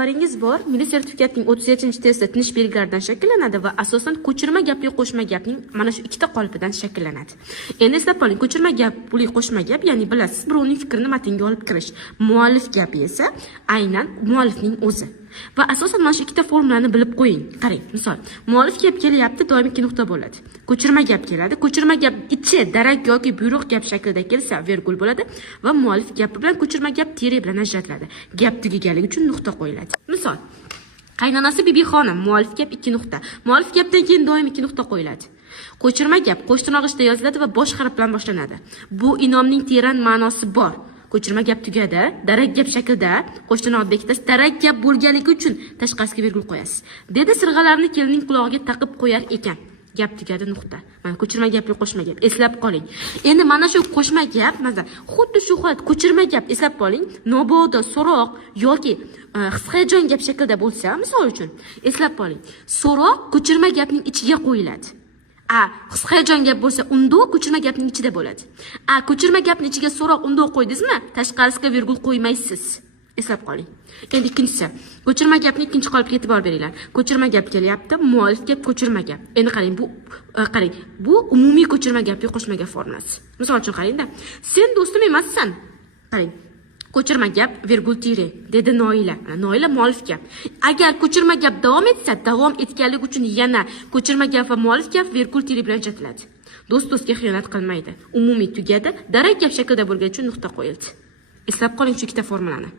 Xabaringiz bor, milliy sertifikatning 37-testi tinish belgilaridan shakllanadi va asosan ko'chirma gapli qo'shma gapning mana shu ikkita qolpidan shakllanadi. Endi eslab qoling, ko'chirma gapli qo'shma gap, ya'ni bilasiz, birovning fikrini matnga olib kirish. Muallif gapi esa aynan muallifning o'zi. Va asosan mana shu ikkita formulani bilib qo'ying. Qarang, misol, muallif gap kelyapti, doim ikki nuqta bo'ladi. Ko'chirma gap keladi. Ko'chirma gap ichi darak yoki buyruq gap shaklida kelsa, vergul bo'ladi va muallif gapi bilan ko'chirma gap tire bilan ajratiladi. Gap tugaganligi uchun nuqta qo'yiladi. Misol, qaynonasi Bibixonim, muallif gap 2 nuqta. Muallif gapdan keyin doim 2 nuqta qo'yiladi. Ko'chirma gap qo'sh tirnoq ichida yoziladi va bosh harf bilan boshlanadi. Bu inomning teran ma'nosi bor. Ko'chirma gap tugadi, darak gap shaklda, qo'sh tirnoq bekitasiz, darak gap bo'lganligi uchun tashqarisiga virgul qo'yasiz. Dedi sirg'alarni kelinning qulog'iga taqib qo'yar ekan. Gap tugadi nuqta. Mana ko'chirma gapli qo'shma gap. Eslab qoling. Endi mana shu qo'shma gap, masalan, xuddi shu holat ko'chirma gap eslab qoling, nobodo, so'roq yoki his-hayajon gap shaklida bo'lsa, misol uchun, eslab qoling. So'roq ko'chirma gapning ichiga qo'yiladi. His-hayajon gap bo'lsa, undoq ko'chirma gapning ichida bo'ladi. Ko'chirma gapning ichiga so'roq undoq qo'ydingizmi? Tashqarisiga virgul qo'ymaysiz. Eslab qoling. Endi ikkinchisi, ko'chirma gapning ikkinchi qolpiga e'tibor beringlar. Ko'chirma gap kelyapti, muallif gap ko'chirma gap. Endi qarang, bu umumiy ko'chirma gapli qo'shma gap formulasi. Misol uchun qarangda. Sen do'stim emassan. Qarang. Ko'chirma gap virgul tire dedi Noila. Noila muallif gap. Agar ko'chirma gap davom etsa, davom etganligi uchun yana ko'chirma gap va muallif gap virgul tire bilan ajratiladi. Do'st do'stga xiyonat qilmaydi. Umumiy tugadi, darak gap shaklida bo'lgani uchun nuqta qo'yildi. Eslab qoling shu ikkita formulani.